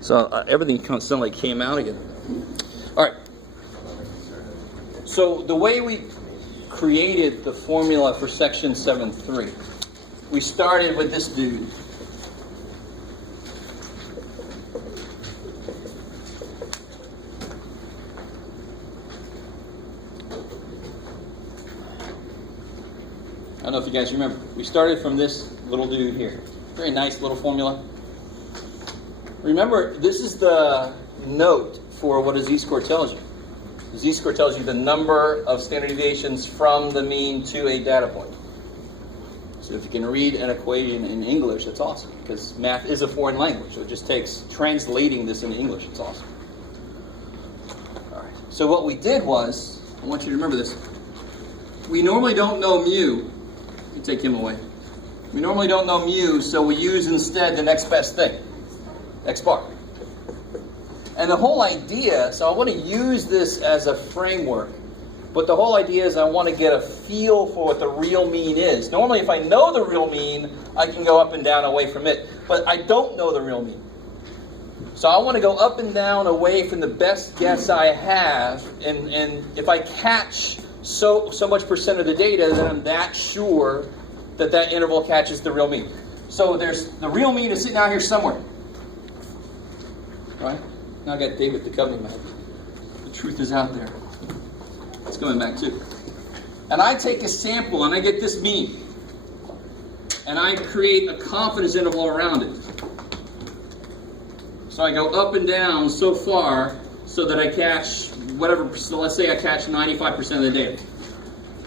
So everything kind of suddenly came out again. All right. So the way we created the formula for section 7.3, we started with this dude. I don't know if you guys remember. We started from this little dude here. Very nice little formula. Remember, this is the note for what a z-score tells you. The z-score tells you the number of standard deviations from the mean to a data point. So if you can read an equation in English, that's awesome, because math is a foreign language, so it just takes translating this into English. It's awesome. All right. So what we did was, I want you to remember this. We normally don't know mu. You take him away. We normally don't know mu, so we use instead the next best thing, x bar. And the whole idea, so I want to use this as a framework, but the whole idea is I want to get a feel for what the real mean is. Normally if I know the real mean, I can go up and down away from it, but I don't know the real mean. So I want to go up and down away from the best guess I have, and if I catch so much percent of the data, then I'm that sure that that interval catches the real mean. So there's the real mean is sitting out here somewhere. Right? Now I got David the Covenant map. The truth is out there. It's coming back too. And I take a sample and I get this mean. And I create a confidence interval around it. So I go up and down so far so that I catch whatever, so let's say I catch 95% of the data.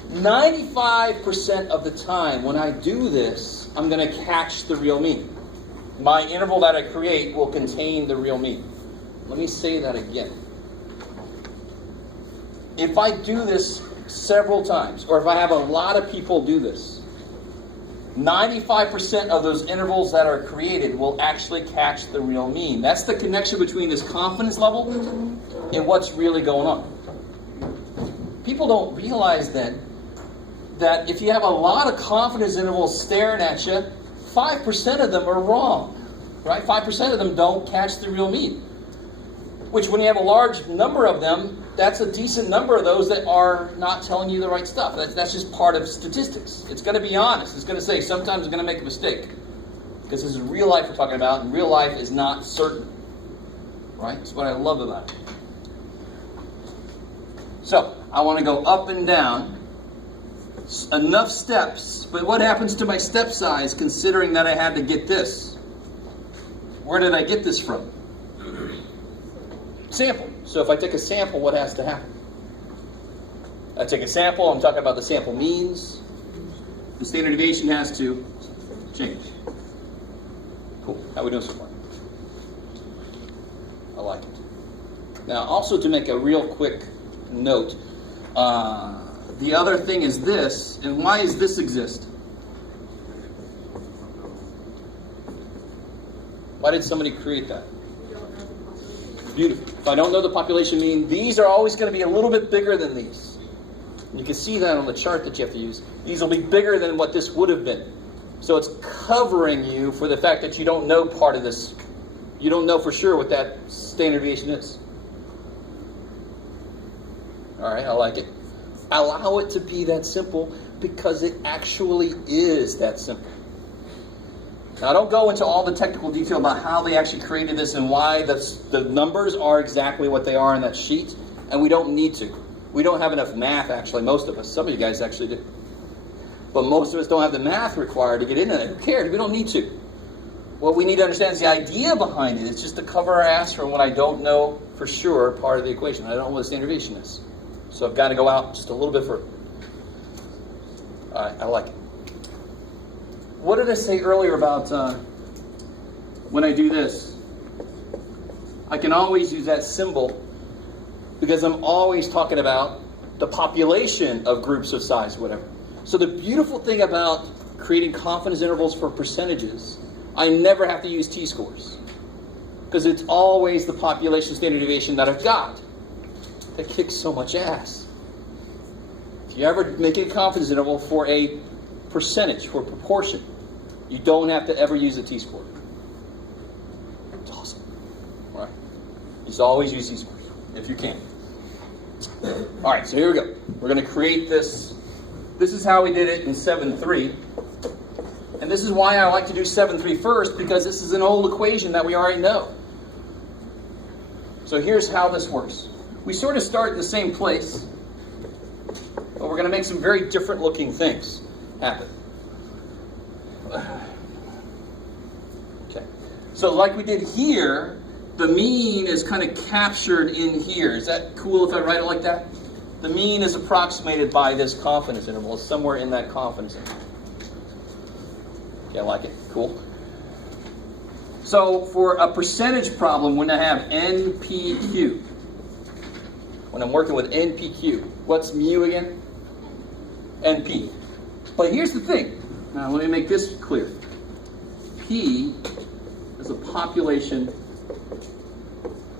95% of the time when I do this, I'm going to catch the real mean. My interval that I create will contain the real mean. Let me say that again. If I do this several times, or if I have a lot of people do this, 95% of those intervals that are created will actually catch the real mean. That's the connection between this confidence level and what's really going on. People don't realize then that if you have a lot of confidence intervals staring at you, 5% of them are wrong, right? 5% of them don't catch the real mean. Which when you have a large number of them, that's a decent number of those that are not telling you the right stuff. That's just part of statistics. It's going to be honest. It's going to say sometimes it's going to make a mistake. Because this is real life we're talking about, and real life is not certain. Right? That's what I love about it. So, I want to go up and down enough steps, but what happens to my step size considering that I had to get this? Where did I get this from? Sample. So if I take a sample, what has to happen? I take a sample, I'm talking about the sample means. The standard deviation has to change. Cool. How we doing so far? I like it. Now, also to make a real quick note, the other thing is this, and why does this exist? Why did somebody create that? Beautiful. If I don't know the population mean, these are always going to be a little bit bigger than these. And you can see that on the chart that you have to use. These will be bigger than what this would have been. So it's covering you for the fact that you don't know part of this. You don't know for sure what that standard deviation is. All right, I like it. Allow it to be that simple because it actually is that simple. Now, I don't go into all the technical detail about how they actually created this and why the numbers are exactly what they are in that sheet, and we don't need to. We don't have enough math, actually, most of us. Some of you guys actually do. But most of us don't have the math required to get into it. Who cares? We don't need to. What we need to understand is the idea behind it. It's just to cover our ass from what I don't know for sure part of the equation. I don't know what the standard deviation is. So I've got to go out just a little bit further. All right, I like it. What did I say earlier about when I do this? I can always use that symbol because I'm always talking about the population of groups of size, whatever. So the beautiful thing about creating confidence intervals for percentages, I never have to use t-scores because it's always the population standard deviation that I've got. That kicks so much ass. If you ever make a confidence interval for a percentage, for a proportion, you don't have to ever use a t-score. It's awesome. Right? Just always use these words, if you can. All right, so here we go. We're going to create this. This is how we did it in 7.3. And this is why I like to do 7.3 first, because this is an old equation that we already know. So here's how this works. We sort of start in the same place, but we're going to make some very different looking things happen. Okay. So like we did here, the mean is kind of captured in here. Is that cool if I write it like that? The mean is approximated by this confidence interval. It's somewhere in that confidence interval. Okay, I like it. Cool. So for a percentage problem, when I have NPQ, when I'm working with NPQ, what's mu again? NP. But here's the thing. Now let me make this clear. P is a population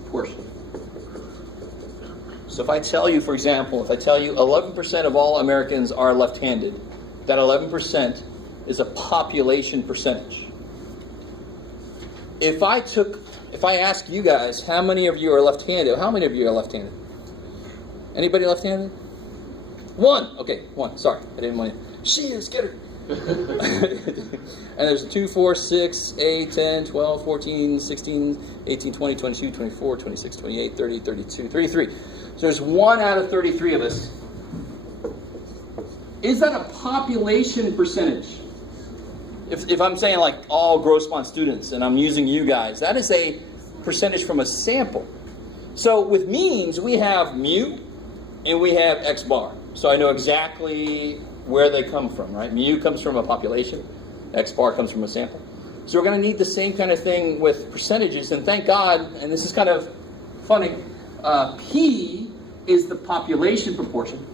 proportion. So if I tell you, for example, if I tell you 11% of all Americans are left-handed, that 11% is a population percentage. If I ask you guys, how many of you are left-handed? How many of you are left-handed? Anybody left-handed? One. Okay, one. Sorry, I didn't want to. She is. Get her. And there's 2, 4, 6, 8, 10, 12, 14, 16, 18, 20, 22, 24, 26, 28, 30, 32, 33. So there's 1 out of 33 of us. Is that a population percentage? If I'm saying like all Grossmont students and I'm using you guys, that is a percentage from a sample. So with means, we have mu and we have x bar. So I know exactly where they come from, right? Mu comes from a population. X bar comes from a sample. So we're going to need the same kind of thing with percentages. And thank God, and this is kind of funny, P is the population proportion.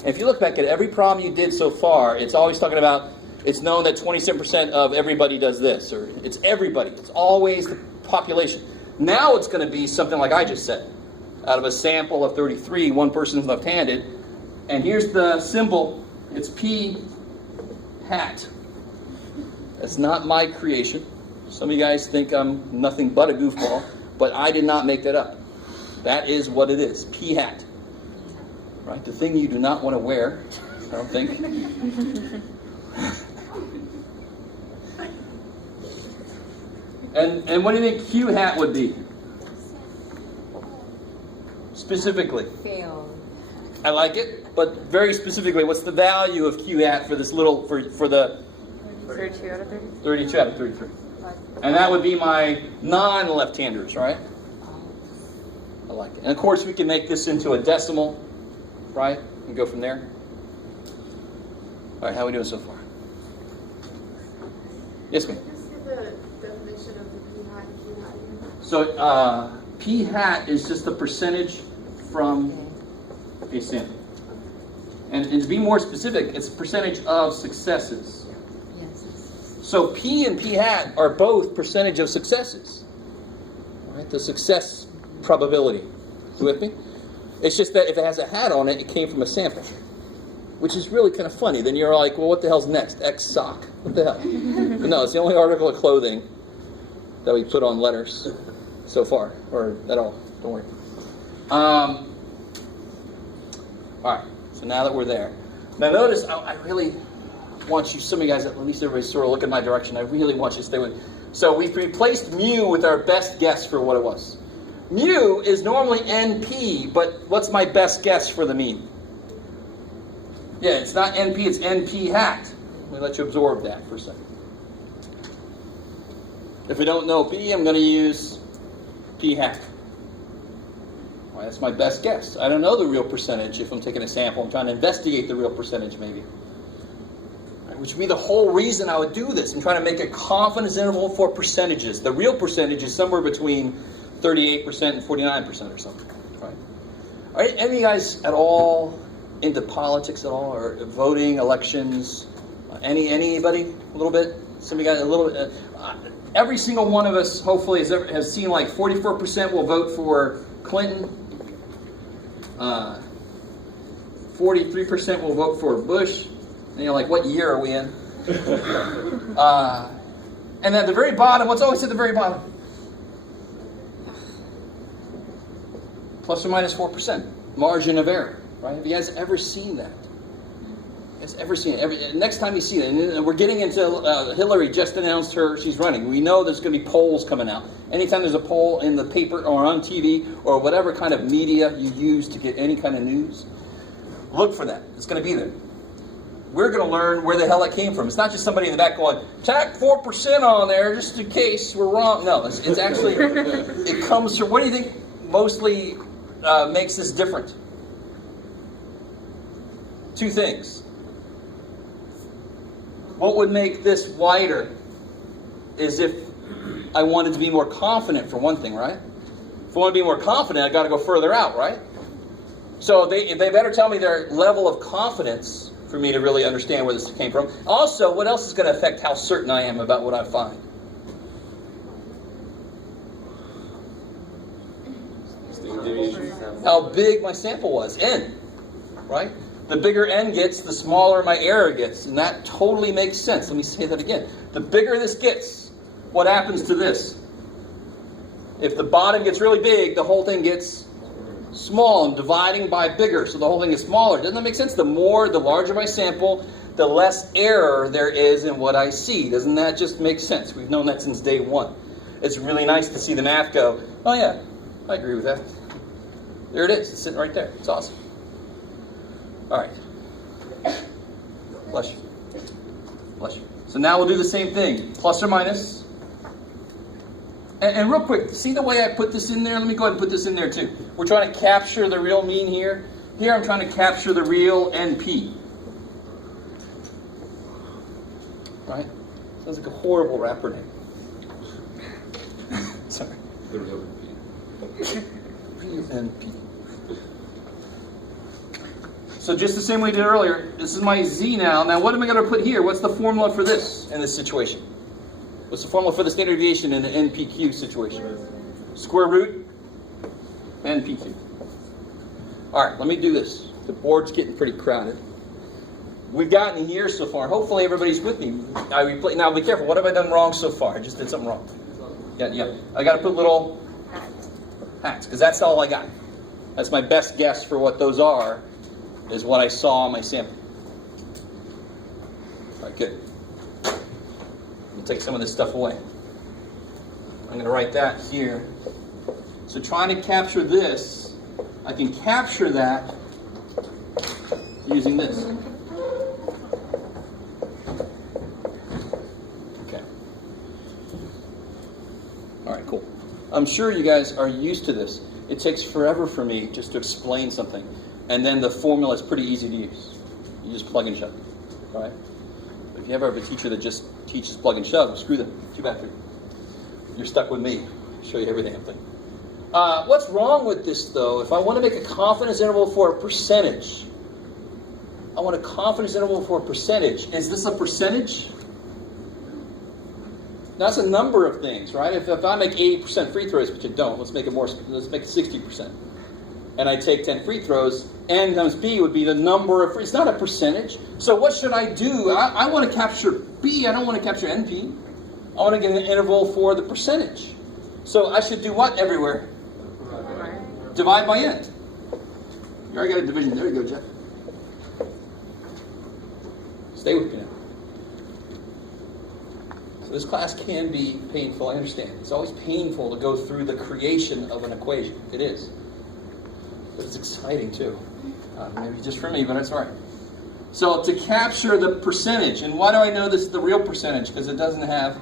And if you look back at every problem you did so far, it's always talking about, it's known that 27% of everybody does this, or it's everybody. It's always the population. Now it's going to be something like I just said. Out of a sample of 33, one person is left-handed. And here's the symbol. It's P hat. That's not my creation. Some of you guys think I'm nothing but a goofball, but I did not make that up. That is what it is. P hat. Right? The thing you do not want to wear, I don't think. And what do you think Q hat would be? Specifically. Fail. I like it, but very specifically, what's the value of Q hat for this little, for the 32 out of 30? 32 out of 33. And that would be my non-left-handers, right? I like it. And of course, we can make this into a decimal, right? And go from there. All right, how are we doing so far? Yes, ma'am. Just give the definition of the P hat and Q hat again. So P hat is just the percentage from a sample. And to be more specific, it's a percentage of successes. Yes. So P and P hat are both percentage of successes. Right? The success probability. You with me? It's just that if it has a hat on it, it came from a sample. Which is really kind of funny. Then you're like, well, what the hell's next? X sock. What the hell? But no, it's the only article of clothing that we put on letters so far. Or at all. Don't worry. All right. So now that we're there. Now notice, I really want you, some of you guys, at least everybody sort of look in my direction. I really want you to stay with me. So we've replaced mu with our best guess for what it was. Mu is normally NP, but what's my best guess for the mean? Yeah, it's not NP, it's NP hat. Let me let you absorb that for a second. If we don't know P, I'm going to use P hat. All right, that's my best guess. I don't know the real percentage if I'm taking a sample. I'm trying to investigate the real percentage maybe. Right, which would be the whole reason I would do this. I'm trying to make a confidence interval for percentages. The real percentage is somewhere between 38% and 49% or something. Right? Are any of you guys at all into politics at all, or voting, elections? Anybody? A little bit? Some of you guys a little bit? Every single one of us, hopefully, has seen like 44% will vote for Clinton. 43% will vote for Bush. And you're like, what year are we in? And at the very bottom, what's always at the very bottom? Plus or minus 4%. Margin of error. Right? Have you guys ever seen that? Has ever seen it? Next time you see it, and we're getting into Hillary just announced she's running. We know there's going to be polls coming out. Anytime there's a poll in the paper or on TV or whatever kind of media you use to get any kind of news, look for that. It's going to be there. We're going to learn where the hell it came from. It's not just somebody in the back going, tack 4% on there just in case we're wrong. No, it's actually, it comes from, what do you think mostly makes this different? Two things. What would make this wider is if I wanted to be more confident, for one thing, right? If I want to be more confident, I got to go further out, right? So they better tell me their level of confidence for me to really understand where this came from. Also, what else is going to affect how certain I am about what I find? How big my sample was, N, right? The bigger N gets, the smaller my error gets. And that totally makes sense. Let me say that again. The bigger this gets, what happens to this? If the bottom gets really big, the whole thing gets small. I'm dividing by bigger, so the whole thing is smaller. Doesn't that make sense? The larger my sample, the less error there is in what I see. Doesn't that just make sense? We've known that since day one. It's really nice to see the math go, oh yeah, I agree with that. There it is. It's sitting right there. It's awesome. All right. Bless you. Bless you. So now we'll do the same thing. Plus or minus. And real quick, see the way I put this in there? Let me go ahead and put this in there too. We're trying to capture the real mean here. Here I'm trying to capture the real NP. Right? Sounds like a horrible rapper name. Sorry. The real NP. Real NP. So just the same way we did earlier, this is my Z now. Now what am I going to put here? What's the formula for this in this situation? What's the formula for the standard deviation in an NPQ situation? Square root NPQ. All right, let me do this. The board's getting pretty crowded. We've gotten here so far. Hopefully everybody's with me. Now be careful. What have I done wrong so far? I just did something wrong. Yeah. I got to put little hats because that's all I got. That's my best guess for what those are. Is what I saw on my sample. All right, good. We'll take some of this stuff away. I'm going to write that here. So trying to capture this, I can capture that using this. Okay. All right, cool. I'm sure you guys are used to this. It takes forever for me just to explain something. And then the formula is pretty easy to use. You just plug and shove, right? But if you ever have a teacher that just teaches plug and shove, screw them. Too bad for you. You're stuck with me. I'll show you every damn thing. What's wrong with this, though? If I want to make a confidence interval for a percentage, I want a confidence interval for a percentage. Is this a percentage? Now, that's a number of things, right? If I make 80% free throws, which I don't, let's make it 60%. And I take 10 free throws, N times B would be the number of free. It's not a percentage. So what should I do? I want to capture B. I don't want to capture NP. I want to get an interval for the percentage. So I should do what everywhere? Divide by N. You already got a division. There you go, Jeff. Stay with me now. So this class can be painful. I understand. It's always painful to go through the creation of an equation. It is. But it's exciting too. Maybe just for me, but it's all right. So to capture the percentage, and why do I know this is the real percentage? Because it doesn't have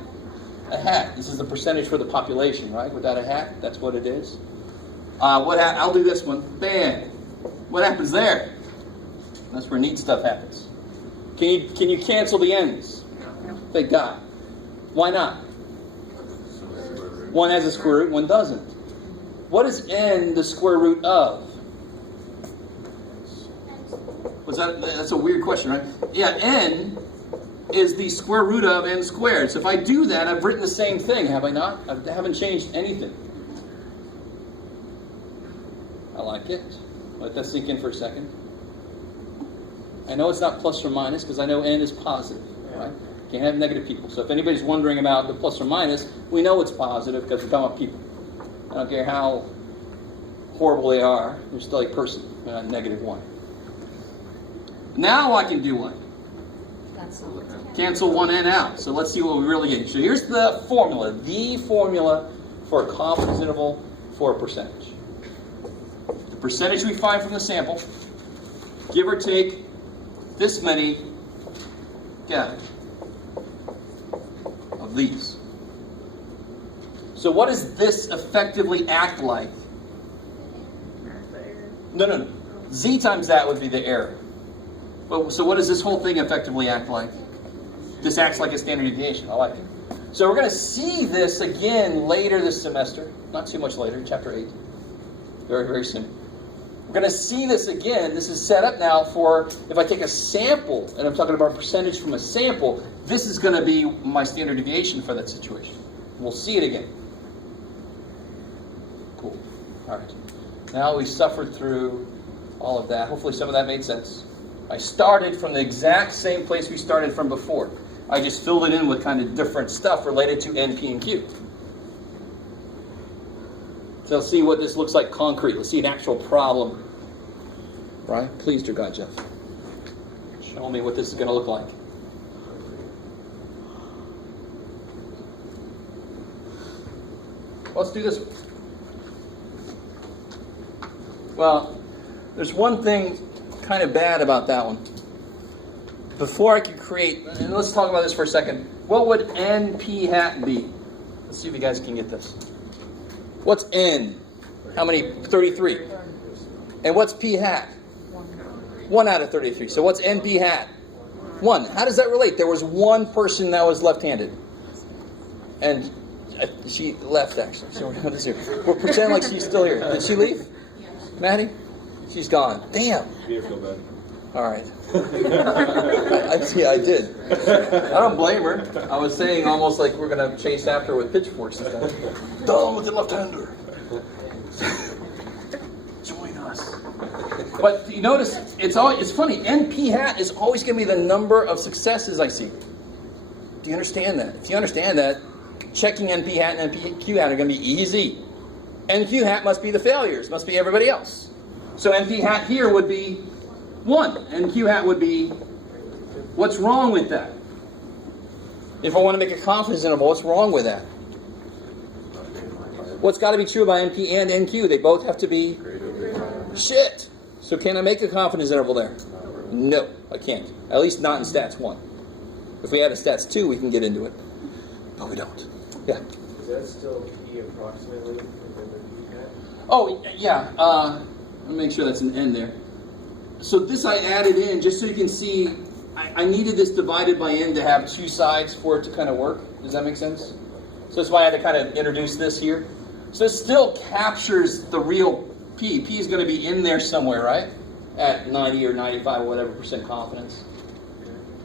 a hat. This is the percentage for the population, right? Without a hat, that's what it is. I'll do this one. Bam. What happens there? That's where neat stuff happens. Can you cancel the ends? Thank God. Why not? One has a square root, one doesn't. What is n the square root of? That's a weird question, right? Yeah, n is the square root of n squared. So if I do that, I've written the same thing, have I not? I haven't changed anything. I like it. Let that sink in for a second. I know it's not plus or minus because I know n is positive, right? Can't have negative people. So if anybody's wondering about the plus or minus, we know it's positive because we're talking about people. I don't care how horrible they are, they're still a person, negative 1. Now I can do what? Cancel 1 n out. So let's see what we really get. So here's the formula for a confidence interval for a percentage. The percentage we find from the sample, give or take this many of these. So what does this effectively act like? No. Z times that would be the error. So what does this whole thing effectively act like? This acts like a standard deviation. I like it. So we're going to see this again later this semester. Not too much later, chapter 8. Very, very soon. We're going to see this again. This is set up now for, if I take a sample, and I'm talking about a percentage from a sample, this is going to be my standard deviation for that situation. We'll see it again. Cool. All right. Now we've suffered through all of that. Hopefully some of that made sense. I started from the exact same place we started from before. I just filled it in with kind of different stuff related to N, P, and Q. So let's see what this looks like concrete. Let's see an actual problem. Right? Please, dear God, Jeff. Show me what this is going to look like. Let's do this. Well, there's one thing kind of bad about that one. Before I could create, and let's talk about this for a second. What would NP hat be? Let's see if you guys can get this. What's N? How many? 33. And what's P hat? 1 out of 33. So what's NP hat? 1. How does that relate? There was one person that was left-handed. And she left, actually. So we're pretending like she's still here. Did she leave? Maddie? She's gone. Damn. All right. I did. I don't blame her. I was saying almost like we're going to chase after her with pitchforks and stuff. Down with the left-hander. Join us. But you notice, it's funny. NP hat is always going to be the number of successes I see. Do you understand that? If you understand that, checking NP hat and NQ hat are going to be easy. NQ hat must be the failures, must be everybody else. So NP hat here would be 1. NQ hat would be, what's wrong with that? If I want to make a confidence interval, what's wrong with that? What's got to be true about NP and NQ? They both have to be shit. So can I make a confidence interval there? No, I can't. At least not in stats 1. If we had a stats 2, we can get into it. But we don't. Yeah. Is that still P approximately? Oh, yeah. Let me make sure that's an N there. So this I added in just so you can see, I needed this divided by N to have 2 sides for it to kind of work. Does that make sense? So that's why I had to kind of introduce this here. So it still captures the real P. P is going to be in there somewhere, right? At 90 or 95 or whatever % confidence.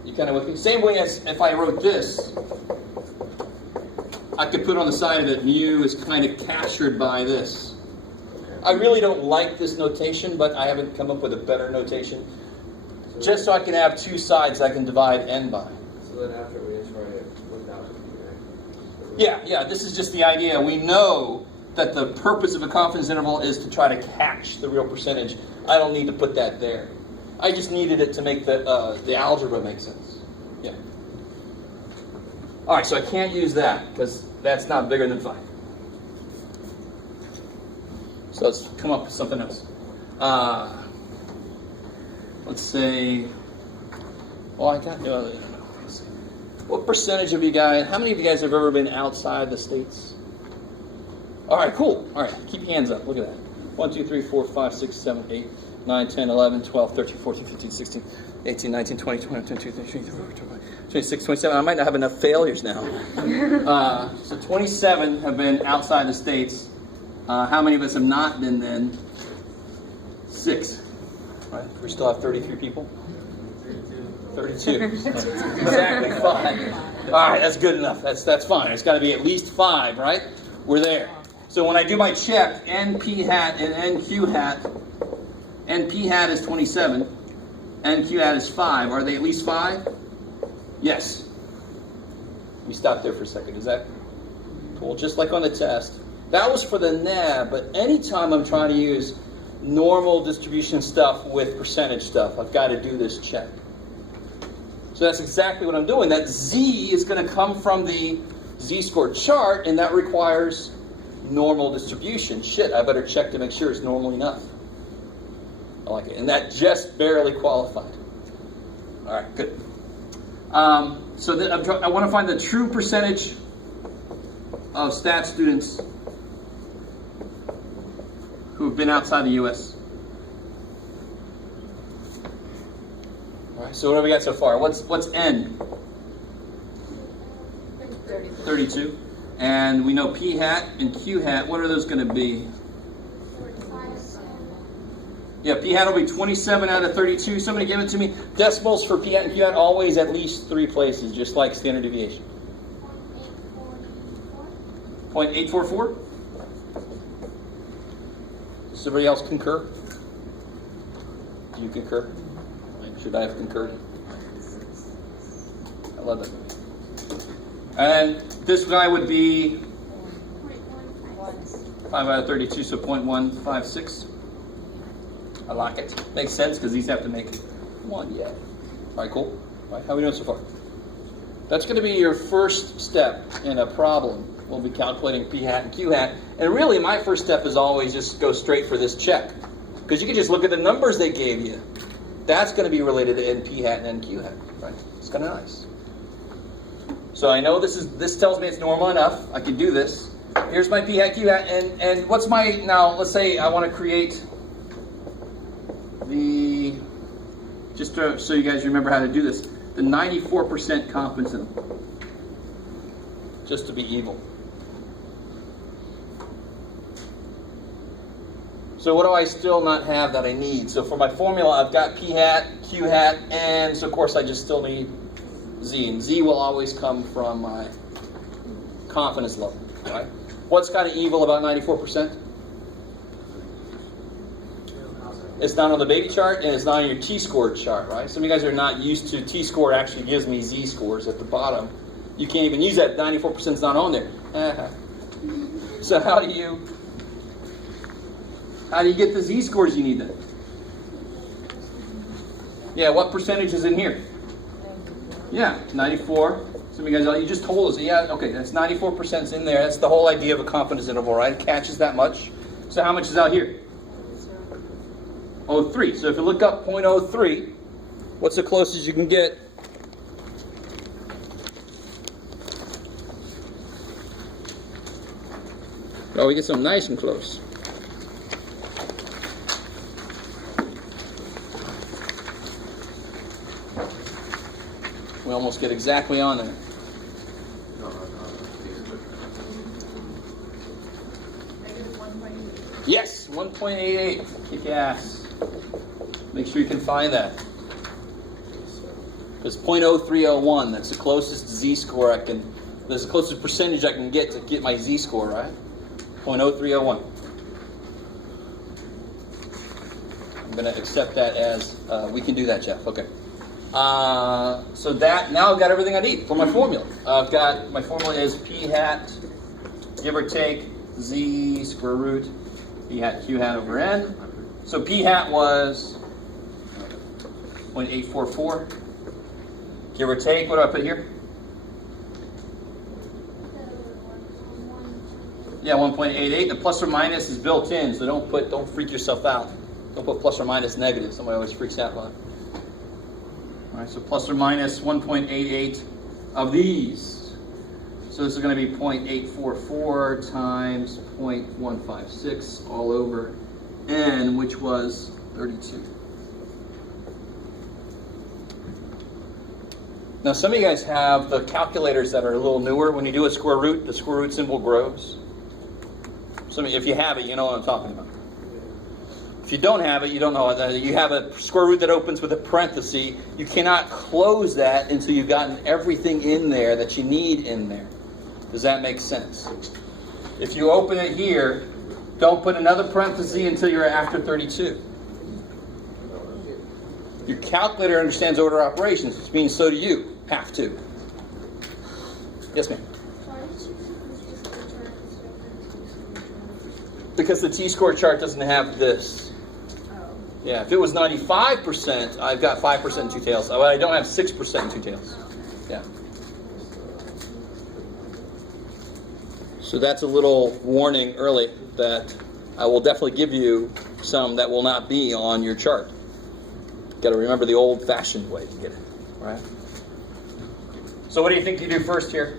You kind of with me? Same way as if I wrote this, I could put on the side of it, mu is kind of captured by this. I really don't like this notation, but I haven't come up with a better notation. Just so I can have 2 sides I can divide N by. So then after we try it without the P, right? Yeah, this is just the idea. We know that the purpose of a confidence interval is to try to catch the real percentage. I don't need to put that there. I just needed it to make the algebra make sense. Yeah. All right, so I can't use that because that's not bigger than 5. So let's come up with something else. Let's say, well, I got, let's see. What percentage of you guys, how many of you guys have ever been outside the States? All right, cool. All right, keep your hands up. Look at that. 1, 2, 3, 4, 5, 6, 7, 8, 9, 10, 11, 12, 13, 14, 15, 16, 18, 19, 20, 21, 22, 23, 24, 25, 26, 27. I might not have enough failures now. So 27 have been outside the States. How many of us have not been then? 6. Right? We still have 33 people? 32. Exactly 5. All right, that's good enough. That's fine. It's got to be at least 5, right? We're there. So when I do my check, NP hat and NQ hat, NP hat is 27, NQ hat is 5. Are they at least 5? Yes. We stop there for a second. Is that cool? Just like on the test, That was for the NAB, but anytime I'm trying to use normal distribution stuff with percentage stuff, I've got to do this check. So that's exactly what I'm doing. That Z is going to come from the Z-score chart, and that requires normal distribution. Shit, I better check to make sure it's normal enough. I like it. And that just barely qualified. All right, good. So I want to find the true percentage of stat students who have been outside the U.S. All right, so what have we got so far? What's N? 32. And we know P hat and Q hat. What are those going to be? Yeah, P hat will be 27 out of 32. Somebody give it to me. Decimals for P hat and Q hat always at least 3 places, just like standard deviation. 0.844? Does somebody else concur? Do you concur? Should I have concurred? I love it. And this guy would be 5 out of 32, so 0.156. I like it. Makes sense because these have to make 1 yet. All right, cool. All right, how are we doing so far? That's going to be your first step in a problem. We'll be calculating P hat and Q hat. And really, my first step is always just go straight for this check. Because you can just look at the numbers they gave you. That's going to be related to NP hat and NQ hat. Right? It's kind of nice. So I know this tells me it's normal enough. I can do this. Here's my P hat, Q hat. And what's my, now let's say I want to create the, just so you guys remember how to do this, the 94% confidence interval. Just to be evil. So what do I still not have that I need? So for my formula, I've got P hat, Q hat, and so of course I just still need Z. And Z will always come from my confidence level. Right? What's kind of evil about 94%? It's not on the baby chart, and it's not on your T-score chart, right? Some of you guys are not used to T-score actually gives me Z-scores at the bottom. You can't even use that. 94% is not on there. So how do you get the Z-scores you need then? Yeah, what percentage is in here? Yeah, 94. Some of you guys, you just told us. Yeah, okay, that's 94% is in there. That's the whole idea of a confidence interval, right? It catches that much. So how much is out here? 0.03. So if you look up 0.03, what's the closest you can get? Oh, we get something nice and close. We almost get exactly on there. Yes, 1.88. Kick ass. Make sure you can find that. It's 0.0301. That's the closest Z-score I can. That's the closest percentage I can get to get my Z-score, right? 0.0301. I'm going to accept that as we can do that, Jeff. Okay. So that now I've got everything I need for my formula. I've got my formula is P hat, give or take Z square root P hat Q hat over N. So P hat was 0.844. Give or take, what do I put here? Yeah, 1.88. The plus or minus is built in, so don't freak yourself out. Don't put plus or minus negative. Somebody always freaks out about it. All right, so plus or minus 1.88 of these. So this is going to be 0.844 times 0.156 all over N, which was 32. Now some of you guys have the calculators that are a little newer. When you do a square root, the square root symbol grows. Some of you, if you have it, you know what I'm talking about. If you don't have it, you don't know. You have a square root that opens with a parenthesis. You cannot close that until you've gotten everything in there that you need in there. Does that make sense? If you open it here, don't put another parenthesis until you're after 32. Your calculator understands order operations, which means so do you. Have to. Yes, ma'am. Because the t-score chart doesn't have this. Yeah, if it was 95%, I've got 5% in two tails. I don't have 6% in two tails. Yeah. So that's a little warning early that I will definitely give you some that will not be on your chart. Got to remember the old-fashioned way to get it, right? So what do you think you do first here?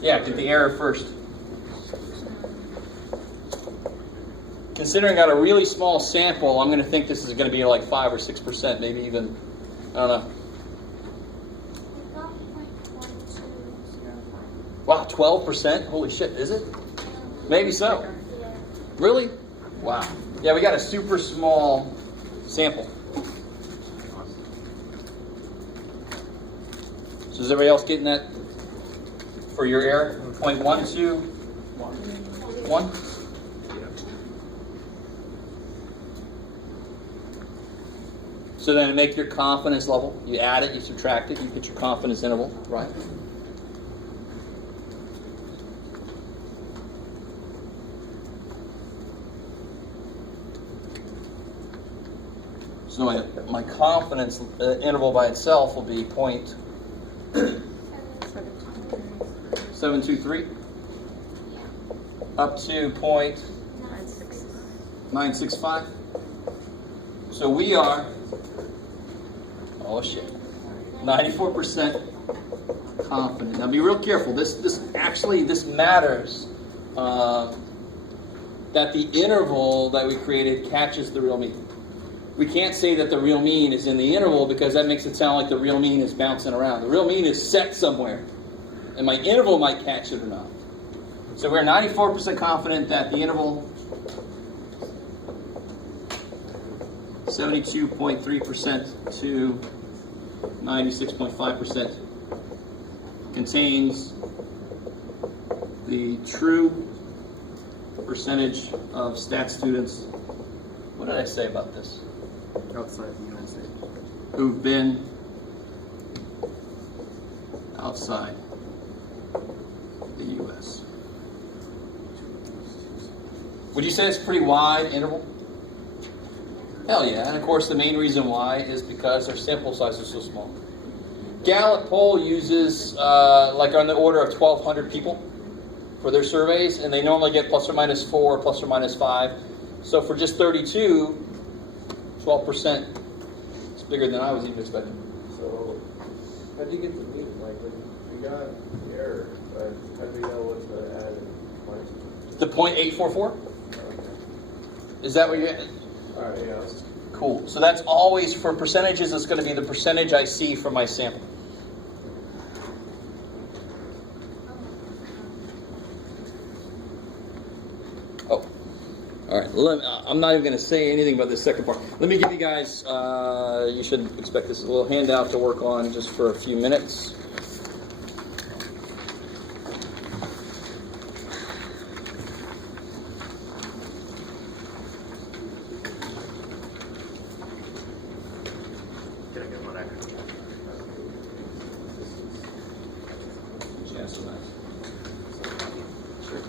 Yeah, get the error first. Considering I got a really small sample, I'm going to think this is going to be like 5 or 6%, maybe even, I don't know. Wow, 12%? Holy shit, is it? Maybe so. Really? Wow. Yeah, we got a super small sample. So is everybody else getting that for your error? 0.12? 1? So then to make your confidence level, you add it, you subtract it, you get your confidence interval, right? So my confidence interval by itself will be 0.723 up to 0.965. So we are, oh shit, 94% confident. Now be real careful. This matters. That the interval that we created catches the real mean. We can't say that the real mean is in the interval because that makes it sound like the real mean is bouncing around. The real mean is set somewhere, and my interval might catch it or not. So we're 94% confident that the interval 72.3% to 96.5% contains the true percentage of stat students. What did I say about this? Outside the United States. Who've been outside the U.S. Would you say it's a pretty wide interval? Hell yeah, and of course the main reason why is because their sample size is so small. Gallup poll uses like on the order of 1,200 people for their surveys, and they normally get plus or minus 4, plus or minus 5. So for just 32, 12%. It's bigger than I was even expecting. So, how do you get the mean? Like, when we got the error, but how do we know what to add and minus? The 0.844? Okay. Is that what you get? Alright, yeah. Cool. So that's always, for percentages, it's going to be the percentage I see from my sample. Oh. All right. I'm not even going to say anything about this second part. Let me give you guys, you shouldn't expect this, a little handout to work on just for a few minutes. Sure.